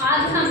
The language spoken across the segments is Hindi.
आज हम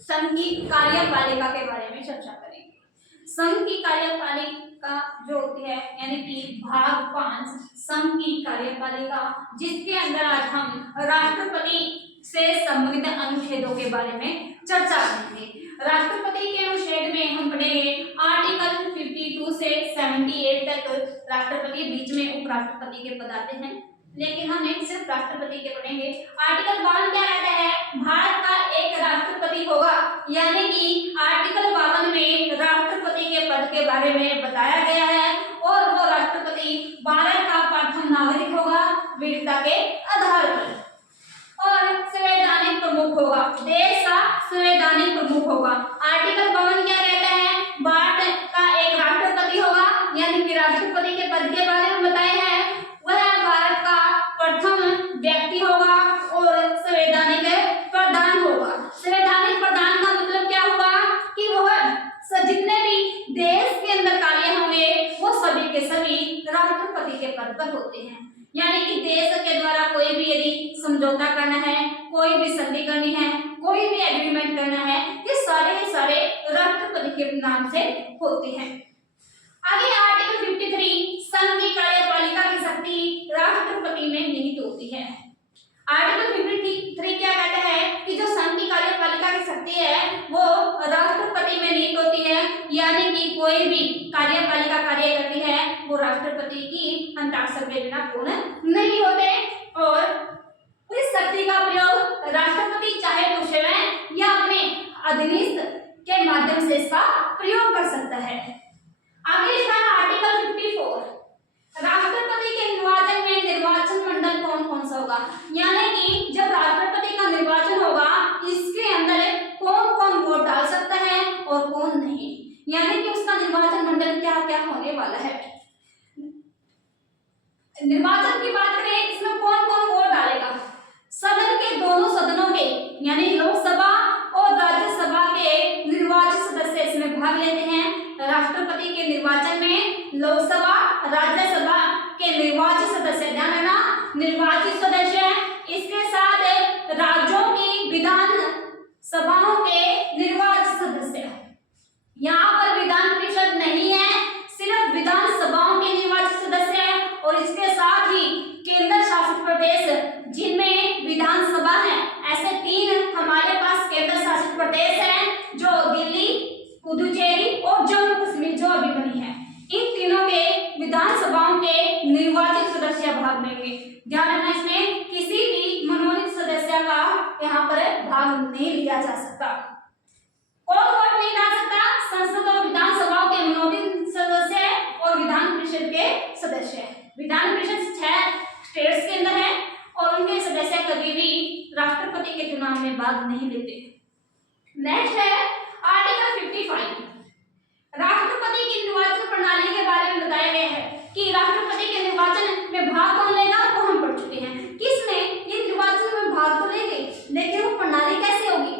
संघ की कार्यपालिका के बारे में चर्चा करेंगे। संघ की कार्यपालिका जो होती है यानी कि भाग 5 संघ की कार्यपालिका, जिसके अंदर आज हम राष्ट्रपति से संबंधित अनुच्छेदों के बारे में चर्चा करेंगे। राष्ट्रपति के अनुच्छेद में हम पढ़ेंगे आर्टिकल 52 से 78 तक राष्ट्रपति, बीच में उपराष्ट्रपति के पद आते हैं, लेकिन हम एक सिर्फ राष्ट्रपति के पढ़ेंगे। आर्टिकल 52 क्या कहता है? भारत का एक राष्ट्रपति होगा, यानी कि आर्टिकल 52 में राष्ट्रपति के पद के बारे में बताया गया है और वो राष्ट्रपति भारत का प्रथम नागरिक होगा वीरता के आधार पर, और संवैधानिक प्रमुख होगा, देश का संवैधानिक प्रमुख होगा। आर्टिकल 52 क्या कहता है? भारत का एक राष्ट्रपति होगा, यानी कि राष्ट्रपति के पद के बारे में बताया है, वह भारत का प्रथम व्यक्ति होगा और संवैधानिक प्रधान होगा। संवैधानिक प्रधान का मतलब क्या हुआ कि वह जितने भी देश के अंदर कार्य होंगे वो सभी के सभी राष्ट्रपति के पद पर होते हैं। यानी कि देश के द्वारा कोई भी यदि समझौता करना है, कोई भी संधि करनी है, कोई भी एग्रीमेंट करना है, ये सारे राष्ट्रपति के नाम से होते हैं। आगे आर्टिकल 53 संघ की कार्यपालिका की शक्ति राष्ट्रपति में निहित होती है। आर्टिकल 53 क्या कहता है कि जो संघ की कार्यपालिका की शक्ति है वो राष्ट्रपति में निहित होती है, यानी कि कोई भी कार्यपालिका कार्य करती है वो राष्ट्रपति की हस्ताक्षर के बिना पूर्ण नहीं होते, और इस शक्ति का प्रयोग राष्ट्रपति चाहे तो स्वयं या अपने अधीनस्थ के माध्यम से इसका प्रयोग कर सकता है। आगे इसका आर्टिकल 54 राष्ट्रपति के निर्वाचन में निर्वाचन मंडल कौन कौन सा होगा, यानी कि जब राष्ट्रपति का निर्वाचन होगा इसके अंदर कौन कौन वोट डाल सकता है और कौन नहीं, यानी कि उसका निर्वाचन मंडल क्या क्या होने वाला है। निर्वाचन की बात करें, इसमें कौन कौन वोट डालेगा? सदन के दोनों सदनों के यानी लोकसभा और राज्यसभा के निर्वाचित सदस्य इसमें भाग लेते हैं। राष्ट्रपति के निर्वाचन में लोकसभा राज्यसभा के निर्वाचित सदस्य, ध्यान रखना निर्वाचित सदस्य, इसके साथ राज्यों की विधान सभाओं के निर्वाचित सदस्य। यहाँ पर विधान परिषद नहीं है, सिर्फ विधान सभाओं के निर्वाचित सदस्य है, और इसके साथ ही केंद्र शासित प्रदेश जिनमें विधानसभा है, ऐसे 3 हमारे पास केंद्र शासित प्रदेश हैं जो दिल्ली, पुदुचेरी और जम्मू कश्मीर जो अभी बनी है। इन तीनों के विधानसभाओं के निर्वाचित सदस्य भाग लेंगे। ध्यान रखना इसमें किसी भी मनोनीत सदस्य का यहाँ पर भाग नहीं लिया जा सकता। कौन वोट नहीं डाल सकता? संसद और विधानसभाओं के मनोनीत सदस्य और विधान परिषद के सदस्य। विधान परिषद 6 स्टेट्स के अंदर है और उनके सदस्य कभी भी राष्ट्रपति के चुनाव में भाग नहीं लेते। नेक्स्ट है आर्टिकल 55 राष्ट्रपति की निर्वाचन प्रणाली के बारे में बताया गया है कि राष्ट्रपति के निर्वाचन में भाग कौन लेगा वो हम पढ़ चुके हैं। किसने ये निर्वाचन में भाग तो लेंगे, लेकिन वो प्रणाली कैसे होगी,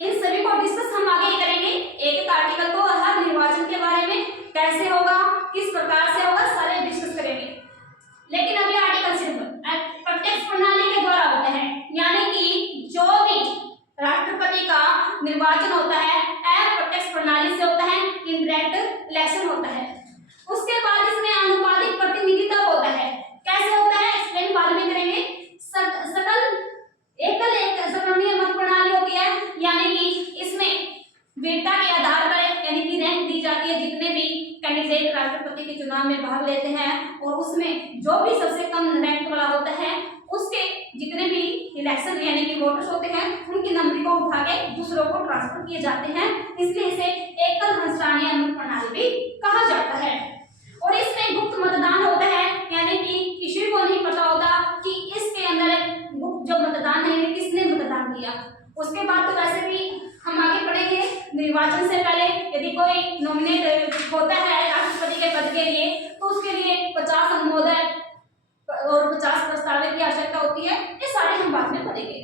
इन सभी को डिस्कस हम आगे करेंगे। एक आर्टिकल को हर निर्वाचन के बारे में कैसे होगा, किस प्रकार से होगा, सारे डिस्कस करेंगे। लेकिन अभी आर्टिकल सिर्फ प्रत्यक्ष प्रणाली के द्वारा होता है, यानी कि जो भी राष्ट्रपति का निर्वाचन होता है अप्रत्यक्ष प्रणाली से होता है, इनडायरेक्ट इलेक्शन होता है। उसके बाद इसमें आनुपातिक प्रतिनिधित्व होता है। कैसे होता है एक्सप्लेन बाद में करेंगे। सकल एकल एक संवरणीय मत प्रणाली होती है, यानी कि इसमें वीरता के आधार पर यानी कि रैंक दी जाती है, जितने भी कैंडिडेट राष्ट्रपति के चुनाव में भाग लेते हैं और उसमें जो भी सबसे कम रैंक वाला होता है उसके जितने भी इलेक्शन यानी कि वोटर्स होते हैं उनकी नंबर को उठा के दूसरों को ट्रांसफर किए जाते हैं, इसलिए इसे एकल हंसानीय मत प्रणाली भी कहा जाता है। और इसमें गुप्त मतदान होता है, यानी कि किसी को नहीं पता होता कि इसके अंदर गुप्त जो मतदान है किसने मतदान किया। उसके बाद तो वैसे भी हम आगे पढ़ेंगे, निर्वाचन से पहले यदि कोई नॉमिनेट होता है राष्ट्रपति के पद के लिए तो उसके लिए 50 अनुमोदन और 50 प्रस्तावित की आवश्यकता होती है। ये सारे हम बाद में पढ़ेंगे।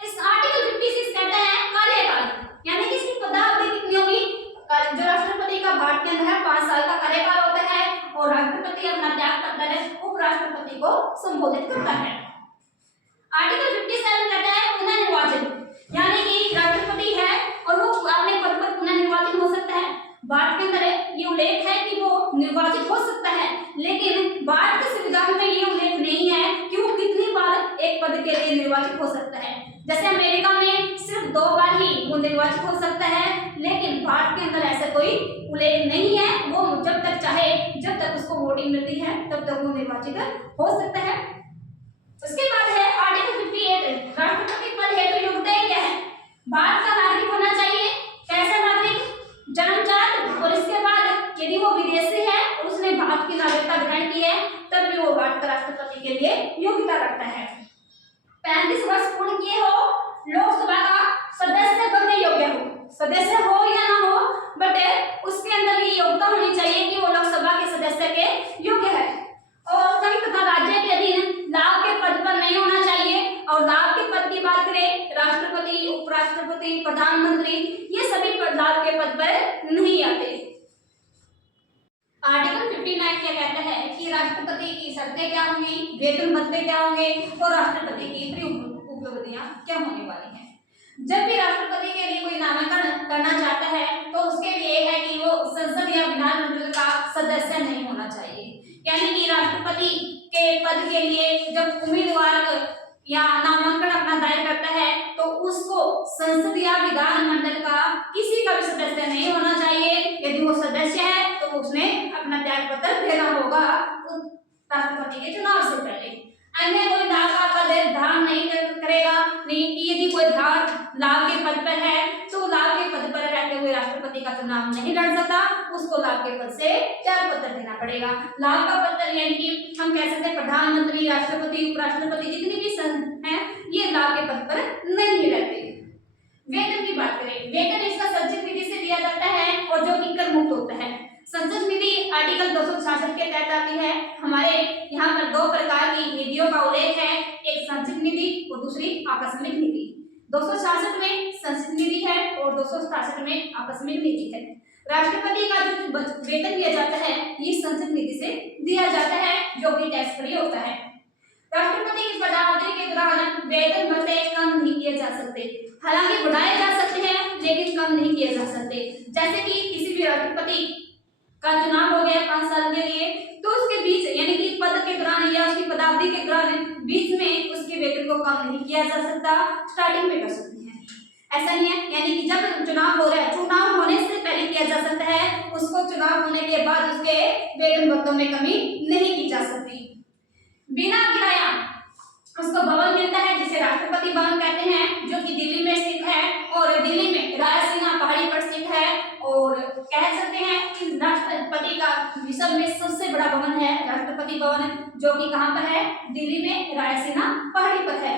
इस आर्टिकल 56 कहता है कार्यकाल, यानी कि इसकी पदावधि कितनी होगी। जो राष्ट्रपति का भारत के अंदर है 5 साल का कार्यकाल होता है और राष्ट्रपति अपना त्याग करता है, उपराष्ट्रपति को संबोधित करता है। आर्टिकल 57 कहता है पुनः निर्वाचन ये निर्वाचित हो सकता है। जैसे अमेरिका में सिर्फ 2 बार ही वो निर्वाचित हो सकता है, लेकिन भारत के अंदर ऐसा कोई उल्लेख नहीं है। वो जब तक चाहे, जब तक उसको वोटिंग मिलती है, तब तक वो निर्वाचित हो सकता है। उसके बाद है आर्टिकल 58, राष्ट्रपति पद हेतु योग्यता क्या है? भारत का नागरिक होना चाहिए। कैसा नागरिक? जन्मजात, और इसके बाद यदि वो विदेशी है और उसने भारत की नागरिकता ग्रहण की है, तब भी वो भारत का राष्ट्रपति के लिए योग्यता रखता है। 35 वर्ष पूर्ण किए हो, लोकसभा का सदस्य बनने योग्य हो, सदस्य हो या ना हो, बट उसके अंदर ये योग्यता होनी चाहिए कि वो लोकसभा के सदस्य के योग्य है। और संघ तथा राज्य के अधीन लाभ के पद पर नहीं होना चाहिए। और लाभ के पद की बात करें, राष्ट्रपति, उपराष्ट्रपति, प्रधानमंत्री, ये सभी लाभ के पद पर नहीं आते। आर्टिकल 59 क्या कहता है कि राष्ट्रपति की शर्तें क्या होंगी, वेतन भत्ते क्या होंगे और राष्ट्रपति की उपलब्धियां क्या होने वाली हैं। जब भी राष्ट्रपति के लिए कोई नामांकन करना चाहता है तो उसके लिए है कि वो संसद या विधानमंडल का सदस्य नहीं होना चाहिए। यानी कि राष्ट्रपति के पद के लिए जब उम्मीदवार या नामांकन अपना दायर करता है तो उसको संसद या विधानमंडल का किसी का भी सदस्य नहीं होना चाहिए। यदि वो सदस्य है तो उसने अपना त्याग पत्र देना होगा राष्ट्रपति के चुनाव से पहले। अन्य कोई लाभ का पद धारण नहीं करेगा। नहीं कि यदि कोई लाभ के पद पर है तो लाभ के पद पर रहते हुए राष्ट्रपति का चुनाव नहीं लड़ सकता, उसको लाभ के पद से त्याग पत्र देना पड़ेगा। लाभ का पत्र यानी कि हम कह सकते हैं प्रधानमंत्री, राष्ट्रपति, उपराष्ट्रपति जितनी भी हैं ये लाभ के पद पर नहीं रहते। वेतन की बात करें, वेतन इसका संचित निधि से दिया जाता है और जो कि कर मुक्त होता है। संचित निधि आर्टिकल 266 के तहत आती है। हमारे यहाँ पर 2 प्रकार की निधियों का उल्लेख है, एक संचित निधि और दूसरी आकस्मिक निधि। 266 में संचित निधि है और 267 में आकस्मिक निधि है। राष्ट्रपति का जो वेतन दिया जाता है ये संचित निधि से दिया जाता है जो कि टैक्स फ्री होता है। राष्ट्रपति की पदावधि के दौरान वेतन भत्ते कम नहीं किए जा सकते, हालांकि बढ़ाए जा सकते हैं लेकिन कम नहीं किए जा सकते। जैसे कि किसी भी राष्ट्रपति का चुनाव हो गया 5 साल के लिए तो उसके बीच यानी कि पद के दौरान या उसकी पदावधि के दौरान बीच में उसके वेतन को कम नहीं किया जा सकता, स्टार्टिंग में कर सकते हैं। ऐसा नहीं है, यानी कि जब चुनाव हो रहा है, चुनाव होने से पहले किया जा सकता है, उसको चुनाव होने के बाद उसके वेतन भत्तों में कमी नहीं की जा सकती। बिना किराया उसको भवन मिलता है जिसे राष्ट्रपति भवन कहते हैं, जो कि दिल्ली में स्थित है और दिल्ली में रायसीना पहाड़ी पर स्थित है। और कह सकते हैं कि राष्ट्रपति का विश्व में सबसे बड़ा भवन है राष्ट्रपति भवन, जो कि कहां पर है? दिल्ली में रायसीना पहाड़ी पर है।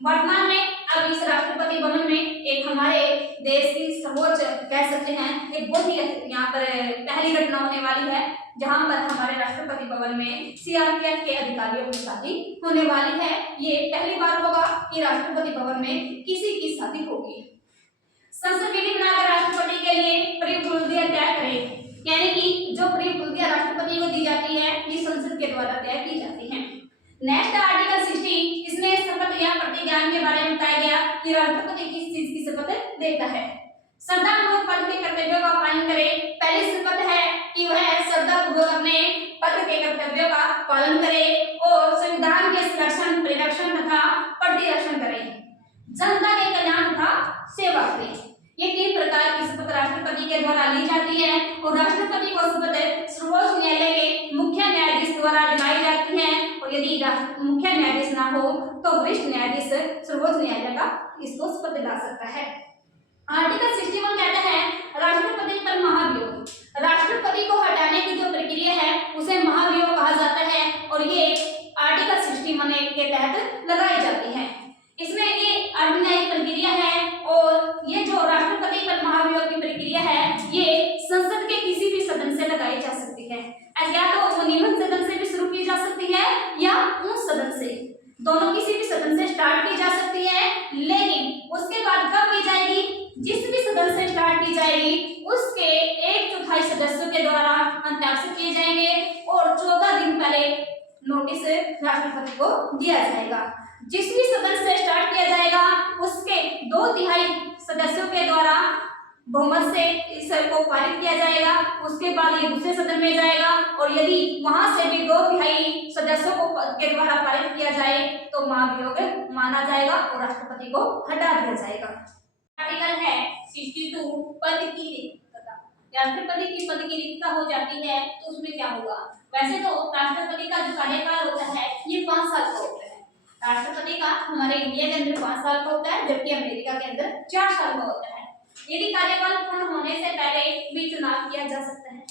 वर्तमान में अब इस राष्ट्रपति भवन में एक हमारे देश की सर्वोच्च कह सकते हैं एक बहुत ही यहाँ पर पहली घटना होने वाली है, जहां पर हमारे राष्ट्रपति भवन में सीआरपीएफ के अधिकारियों की शादी होने वाली है। ये पहली बार होगा कि राष्ट्रपति भवन में किसी की शादी होगी। संसद विधि बनाकर राष्ट्रपति के लिए परिपूर्णियां तय करें, यानी कि जो परिपूर्णियां राष्ट्रपति को दी जाती है ये संसद के द्वारा तय की जाती है। नेक्स्ट आर्टिकल 60, इसमें शपथ या प्रतिज्ञान के बारे में बताया गया कि राष्ट्रपति किस चीज की शपथ देता है। श्रद्धापूर्वक पद के कर्तव्यों का पालन करे। पहली शपथ है कि वह श्रद्धापूर्वक अपने पद के कर्तव्यों का पालन करे और संविधान के संरक्षण, परिरक्षण तथा प्रतिरक्षण करे, जनता के कल्याण तथा सेवा करे। ये 3 प्रकार की शपथ राष्ट्रपति के द्वारा ली जाती है और राष्ट्रपति को शपथ सर्वोच्च न्यायालय के मुख्य न्यायाधीश द्वारा दिलाई जाती है और यदि मुख्य न्यायाधीश ना हो तो वरिष्ठ न्यायाधीश सर्वोच्च न्यायालय का इसको शपथ दिला सकता है। आर्टिकल 61 कहता है राष्ट्रपति पर महाभियोग। राष्ट्रपति को हटाने की जो प्रक्रिया है उसे महाभियोग कहा जाता है और ये आर्टिकल 61 के तहत लगाई जाती है। इसमें ये आधिकारिक प्रक्रिया है और ये जो राष्ट्रपति पर महाभियोग की प्रक्रिया है ये संसद के किसी भी सदन से लगाई जा सकती है। या तो वो निम्न सदन से भी शुरू की जा सकती है या उस सदन से, दोनों किसी भी सदन से स्टार्ट की जा सकती है। लेकिन उसके बाद कब की जाएगी? जिस भी सदन से स्टार्ट की जाएगी उसके 1/4 सदस्यों के द्वारा हस्ताक्षर किए जाएंगे और 14 दिन पहले नोटिस राष्ट्रपति को दिया जाएगा। जिस भी सदन से स्टार्ट किया जाएगा उसके 2/3 सदस्यों के द्वारा बहुमत से इस इस को पारित किया जाएगा, उसके बाद ये दूसरे सदन में जाएगा और यदि वहां से भी 2/3 सदस्यों को के द्वारा पारित किया जाए तो महाभियोग माना जाएगा और राष्ट्रपति को हटा दिया जाएगा। आर्टिकल है 62 पद की रिक्तता। राष्ट्रपति की पद की रिक्तता हो जाती है तो उसमें क्या होगा? वैसे तो राष्ट्रपति का जो कार्यकाल होता है ये 5 साल का होता है। राष्ट्रपति का हमारे इंडिया के अंदर 5 साल का होता है, जबकि अमेरिका के अंदर 4 साल का होता है। यदि कार्यकाल पूर्ण होने से पहले भी चुनाव किया जा सकता है।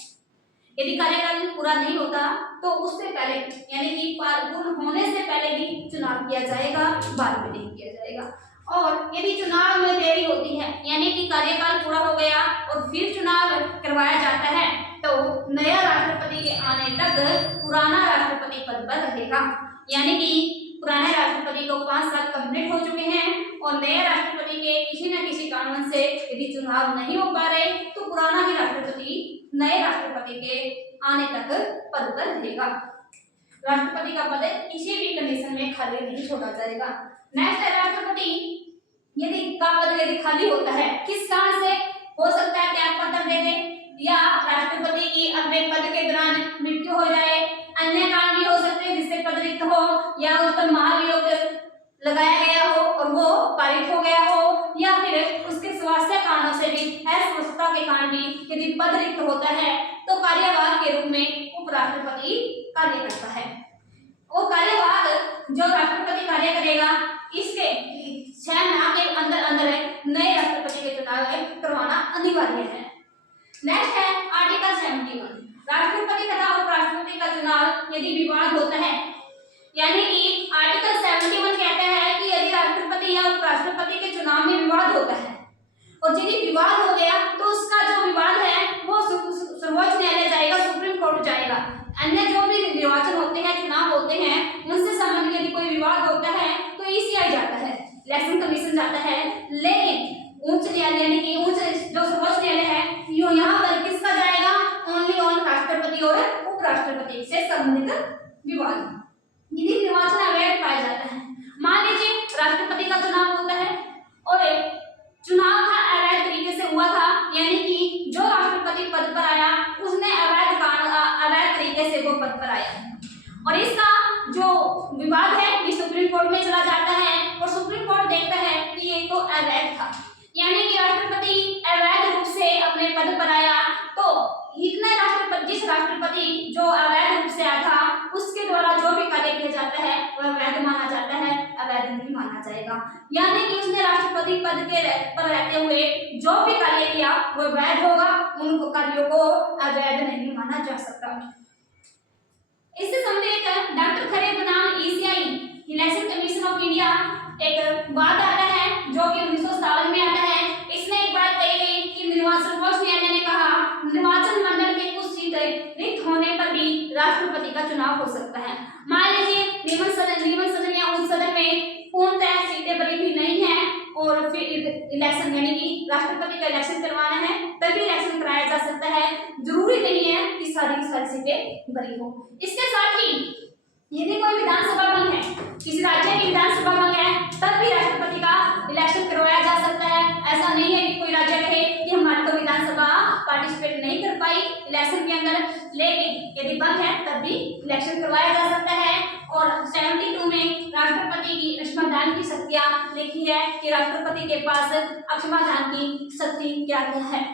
यदि कार्यकाल पूरा नहीं होता तो उससे पहले यानी कि पूर्ण होने से पहले भी चुनाव किया जाएगा, बाद में नहीं किया जाएगा। और यदि चुनाव में देरी होती है यानी कि कार्यकाल पूरा हो गया और फिर चुनाव करवाया जाता है तो नया राष्ट्रपति के आने तक पुराना राष्ट्रपति पद पर रहेगा। यानी कि पुराने राष्ट्रपति को 5 साल कंप्लीट हो चुके हैं और नए राष्ट्रपति के किसी न किसी कारण से यदि चुनाव नहीं हो पा रहे तो पुराना ही राष्ट्रपति नए राष्ट्रपति के आने तक पद पर रहेगा। राष्ट्रपति का पद किसी भी कंडीशन में खाली नहीं छोड़ा जाएगा। नेक्स्ट है राष्ट्रपति यदि खाली होता है किस कारण से हो सकता है? त्यागपत्र दे दे या राष्ट्रपति की अपने पद के दौरान मृत्यु हो जाए, अन्य कारण भी हो सकते हैं जिससे पद रिक्त हो, या उस पर महाभियोग लगाया गया हो और वो पारित हो गया हो, या फिर उसके स्वास्थ्य कारणों से भी अस्वस्थता के कारण भी यदि पद रिक्त होता है तो कार्यवाहक के रूप में उपराष्ट्रपति कार्य करता है। वो कार्यवाहक जो राष्ट्रपति कार्य करेगा इसके 6 माह के अंदर अंदर नए राष्ट्रपति के चुनाव करवाना अनिवार्य है। नेक्स्ट है आर्टिकल 71 राष्ट्रपति तथा उपराष्ट्रपति का चुनाव यदि विवाद होता है, यानी कि आर्टिकल 71 कहता है कि यदि राष्ट्रपति या उपराष्ट्रपति के चुनाव में विवाद होता है और यदि विवाद हो गया तो उसका जो विवाद है वो सर्वोच्च न्यायालय जाएगा, सुप्रीम कोर्ट जाएगा। अन्य जो भी निर्वाचन होते हैं, चुनाव होते हैं, उनसे संबंधित यदि कोई विवाद होता है तो ईसीआई जाता है, इलेक्शन कमीशन जाता है। लेकिन उच्च न्यायालय यानी कि उच्च जो सर्वोच्च न्यायालय है यहाँ पर किसका जाएगा? ओनली ऑन राष्ट्रपति और उपराष्ट्रपति से संबंधित विवाद। यदि निर्वाचन अवैध पाया जाता है, मान लीजिए राष्ट्रपति का चुनाव होता है और चुनाव का अवैध तरीके से हुआ था, यानी कि जो राष्ट्रपति पद पर आया उसने अवैध तरीके से वो पद पर आया और इसका जो विवाद है ये सुप्रीम कोर्ट में चला जाता है और सुप्रीम कोर्ट देखता है कि ये तो अवैध था, यानी कि राष्ट्रपति अवैध रूप से अपने पद पर आया तो इतने जिस राष्ट्रपति जो अवैध रूप से आया था उसके द्वारा जो भी कार्य किया जाता है वह वैध माना जाता है, अवैध नहीं माना जाएगा। यानी कि उसने राष्ट्रपति पद के पर रहते हुए जो भी कार्य किया वह वैध होगा, उन कार्यों को अवैध नहीं माना जा सकता। इससे संबंधित डॉक्टर खरे बनाम ECI election commission of India एक बात आता है जो कि 1957 में आता है। इसमें एक बात कही गई कि सर्वोच्च न्यायालय ने कहा निर्वाचन मंडल के कुछ सीटें रिक्त होने पर भी राष्ट्रपति का चुनाव हो सकता है। मान लीजिए निगम सदन या उच्च सदन में पूर्णतः सीटें भरी हुई नहीं है और फिर इलेक्शन यानी कि राष्ट्रपति का इलेक्शन करवाना है तभी इलेक्शन कराया जा सकता है। जरूरी नहीं है कि सारी सीटें भरी हो। इसके साथ ही यदि कोई विधानसभा भंग है, किसी राज्य की विधानसभा भंग है, तब भी राष्ट्रपति का इलेक्शन करवाया जा सकता है। ऐसा नहीं है कि कोई राज्य कहे कि हमारी तो विधानसभा पार्टिसिपेट नहीं कर पाई इलेक्शन के अंदर, लेकिन यदि भंग है तब भी इलेक्शन करवाया जा सकता है। और 72 में राष्ट्रपति की अक्षमादान की शक्तियां लिखी है कि राष्ट्रपति के पास अक्षमादान की शक्ति क्या क्या है।